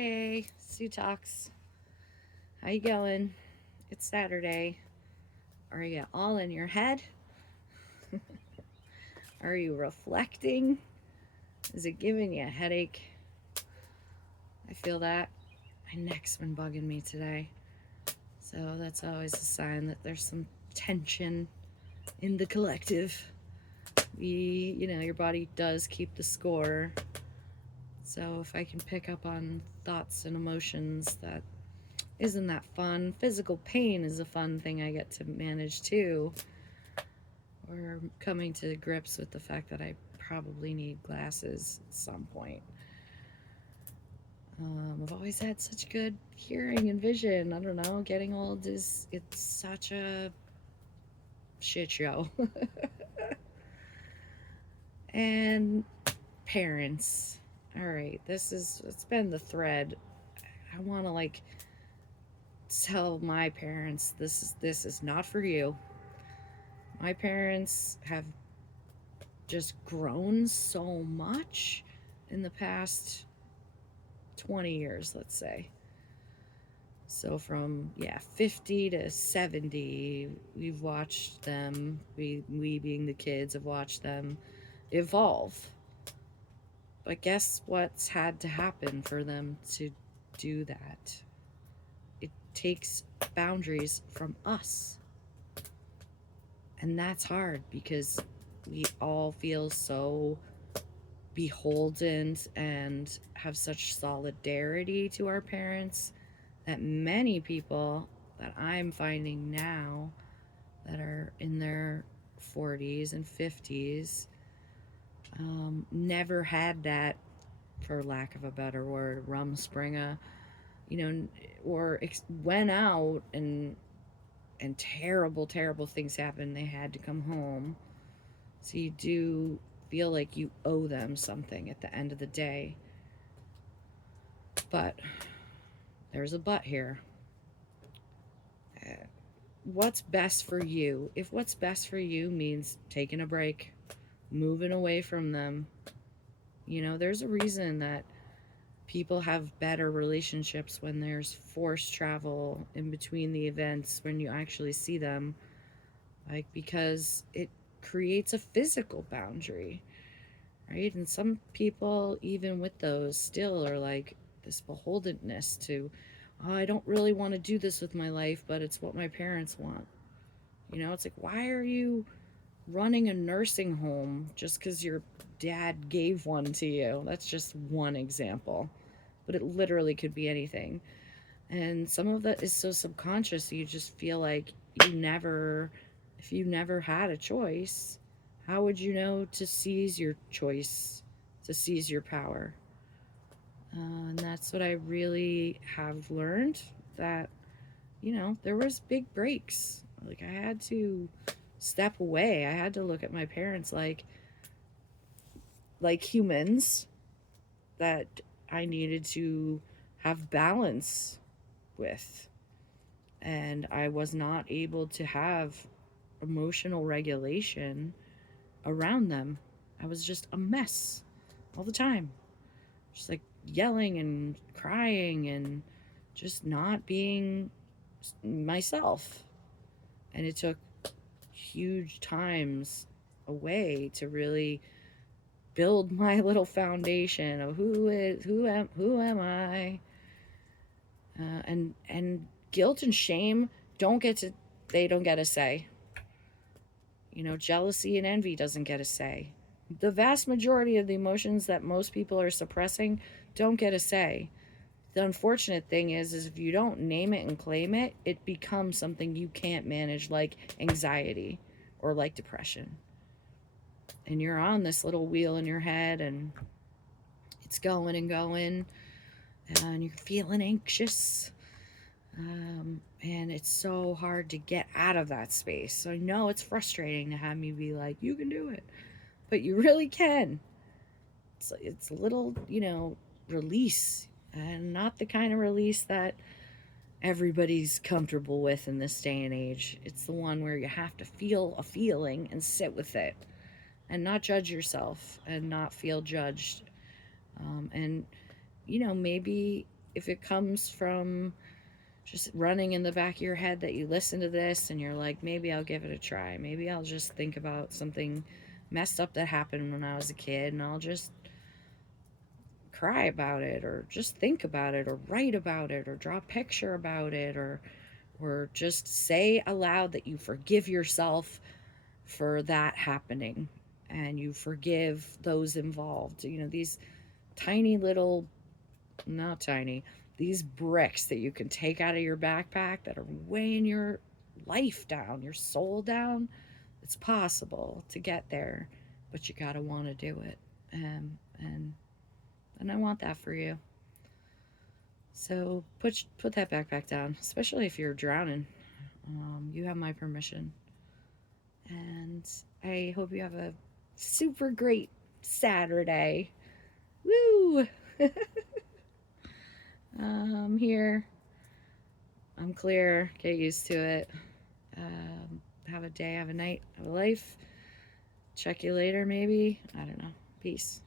Hey, Sue Talks. How you going? It's Saturday. Are you all in your head? Are you reflecting? Is it giving you a headache? I feel that. My neck's been bugging me today. So that's always a sign that there's some tension in the collective. Your body does keep the score. So if I can pick up on thoughts and emotions, that isn't that fun. Physical pain is a fun thing I get to manage too. Or coming to grips with the fact that I probably need glasses at some point. I've always had such good hearing and vision. I don't know. Getting old it's such a shit show. And parents. All right, it's been the thread. I want to tell my parents this is not for you. My parents have just grown so much in the past 20 years, let's say. So from 50 to 70, we've watched them, we being the kids have watched them evolve. But guess what's had to happen for them to do that? It takes boundaries from us. And that's hard because we all feel so beholden and have such solidarity to our parents that many people that I'm finding now that are in their 40s and 50s never had that, for lack of a better word, rumspringa, or went out and terrible, terrible things happened. They had to come home. So you do feel like you owe them something at the end of the day. But there's a but here. What's best for you? If what's best for you means taking a break, moving away from them, there's a reason that people have better relationships when there's forced travel in between the events when you actually see them. Because it creates a physical boundary, right? And some people, even with those, still are like this beholdenness to, oh, I don't really want to do this with my life, but it's what my parents want. It's like, why are you running a nursing home just because your dad gave one to you? That's just one example, but it literally could be anything. And some of that is so subconscious, you just feel like if you never had a choice, how would you know to seize your choice, to seize your power? And that's what I really have learned, that, there was big breaks. Like, I had to step away. I had to look at my parents like humans that I needed to have balance with. And I was not able to have emotional regulation around them. I was just a mess all the time. Just like yelling and crying and just not being myself. And it took huge times away to really build my little foundation of who am I, and guilt and shame they don't get a say. Jealousy and envy doesn't get a say. The vast majority of the emotions that most people are suppressing don't get a say. The unfortunate thing is if you don't name it and claim it, it becomes something you can't manage, like anxiety or like depression. And you're on this little wheel in your head, and it's going and going, and you're feeling anxious. And it's so hard to get out of that space. So I know it's frustrating to have me be like, you can do it. But you really can. It's a little, release. And not the kind of release that everybody's comfortable with in this day and age. It's the one where you have to feel a feeling and sit with it. And not judge yourself and not feel judged. And maybe if it comes from just running in the back of your head that you listen to this and you're like, maybe I'll give it a try. Maybe I'll just think about something messed up that happened when I was a kid and I'll just cry about it, or just think about it, or write about it, or draw a picture about it, or just say aloud that you forgive yourself for that happening and you forgive those involved. You know, these tiny little, not tiny, these bricks that you can take out of your backpack that are weighing your life down, your soul down. It's possible to get there, but you got to want to do it. And I want that for you. So put that backpack down, especially if you're drowning. You have my permission. And I hope you have a super great Saturday. Woo! I'm here. I'm clear. Get used to it. Have a day, have a night, have a life. Check you later, maybe. I don't know. Peace.